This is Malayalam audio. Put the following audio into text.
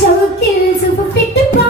ചുമത്തിൽ സുഖപ്പെട്ടു